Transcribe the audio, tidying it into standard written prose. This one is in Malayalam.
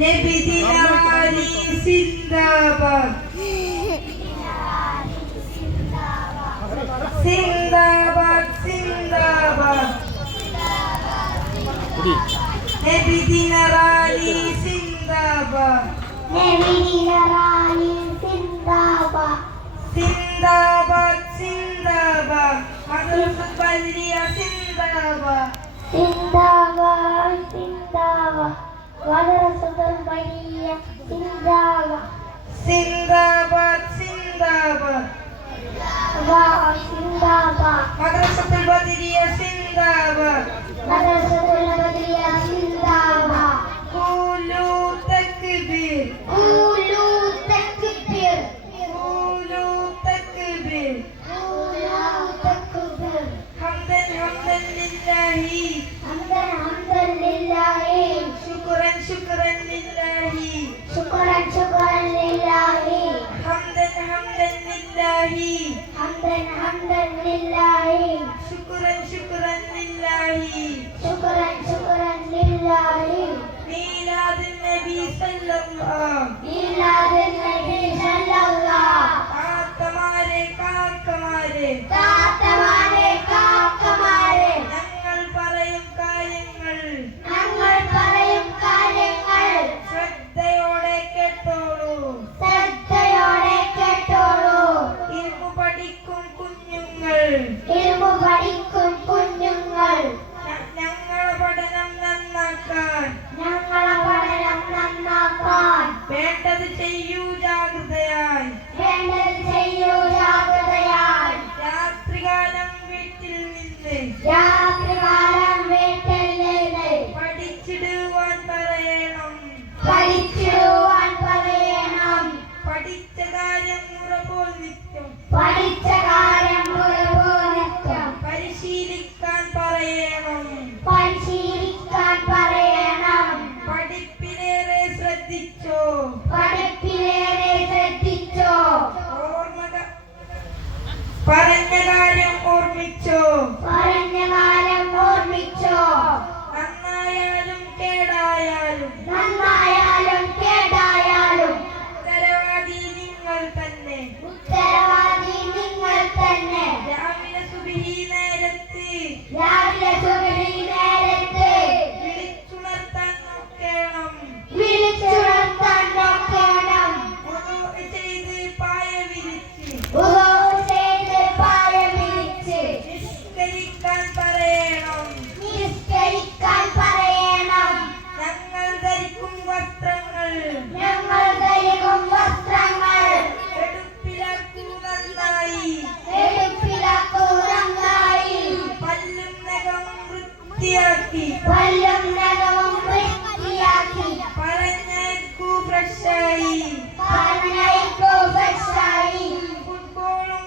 നബി ദിനാലി സിന്ദാബാദ് സിന്ദാബാദ് സിന്ദാബാദ് നബി ദിനാലി സിന്ദാബാദ് നബി ദിനാലി സിന്ദാബാദ് സിന്ദാബാദ് സിന്ദാബാദ് മദ്രസത്തുൽ ബദരിയ സിന്ദാബാദ് സിന്ദാബാദ് സിന്ദാബാദ് മദ്രസത്തുൽ ബദരിയ സിന്ദാബാദ് സിന്ദാബാദ് സിന്ദാബാദ് സിന്ദാബാദ് മദ്രസത്തുൽ ബദരിയ സിന്ദാബാദ് മദ്രസത്തുൽ ബദരിയ സിന്ദാബാദ് ഖൂലു തക്ബീർ ഖൂലു തക്ബീർ ഖൂലു തക്ബീർ ഖൂലു തക്ബീർ ഹംദൻ ഹംദൻ ലില്ലാഹി ഹംദൻ ഹംദൻ ലില്ലാഹി ശുക്രൻ ശുക്രൻ ലില്ലാഹി ശുക്രൻ ശുക്രൻ ലില്ലാഹി ഹംദൻ ഹംദൻ ലില്ലാഹി ഹംദൻ ഹംദൻ ലില്ലാഹി ശുക്രൻ ശുക്രൻ ലില്ലാഹി ശുക്രൻ ശുക്രൻ ലില്ലാഹി മീലാദുൻ നബി സല്ലല്ലാഹു മീലാദുൻ നബി സല്ലല്ലാഹു കാക്കമാരെ കാക്കമാരെ താത്തമാരെ കാക്കമാരെ ഞങ്ങൾ പറയും കാര്യങ്ങൾ ഞങ്ങൾ പറയും കാര്യങ്ങൾ ശ്രദ്ധയോടെ കേട്ടോളൂ ശ്രദ്ധയോടെ കേട്ടോളൂ ഇൽമു പഠിക്കും കുഞ്ഞുങ്ങൾ ഇൽമു പഠിക്കും കുഞ്ഞുങ്ങൾ ഞങ്ങളെ പഠനം നന്നാക്കാൻ ഞങ്ങളെ പഠനം നന്നാക്കാൻ വേണ്ടത് ചെയ്യൂ ജാഗ്രതയായി വേണ്ടത് ചെയ്യൂ ജാഗ്രതയായി രാത്രികാലം വീട്ടിൽ നിന്ന് രാത്രികാലം വീട്ടിൽ നിന്ന് പഠിച്ചിടുവാൻ പറയണം പഠിച്ചിടുവാൻ പറയണം പഠിച്ച കാര്യം മുറപോൽ നിത്യം പഠിച്ച കാര്യം മുഴുവനും പരിശീലിക്കാൻ പറയണം പരിശീലിക്കാൻ പറയണം പഠിപ്പിലേറെ ശ്രദ്ധിച്ചോ പഠിപ്പിലേറെ ശ്രദ്ധിച്ചോ പറഞ്ഞ കാര്യം ഓർമ്മിച്ചോ പറഞ്ഞ കാലം ഓർമ്മിച്ചോ നന്നായാലും കേടായാലും നന്നായാലും കേടായാലും ഉത്തരവാദി നിങ്ങൾ തന്നെ ഉത്തരവാദി നിങ്ങൾ തന്നെ രാവിലെ സുബഹി നേരത്ത് രാവിലെ സുബഹി നേരത്ത് വിളിച്ചുണർത്താൻ നോക്കണം വിളിച്ചുണർത്താൻ നോക്കണം വുളൂ ചെയ്ത് പായ വിരിച്ച് ഉദോ ചെയ്ത് പായ വിരിച്ച് നിസ്കരിക്കാൻ പറയണം നിസ്കരിക്കാൻ പറയണം ഞങ്ങൾ ധരിക്കും വസ്ത്രങ്ങൾ ഞങ്ങൾ ധരിക്കും വസ്ത്രങ്ങൾ എടുപ്പിലാക്കൂ നന്നായി എടുപ്പിലാക്കൂ നന്നായി പല്ലും നഖവും വൃത്തിയാക്കി പല്ലും നഖവും വൃത്തിയാക്കി പറഞ്ഞേക്കൂ ഫ്രഷായി പറഞ്ഞയക്കൂ ഫ്രഷായി ഫുട്ബോളും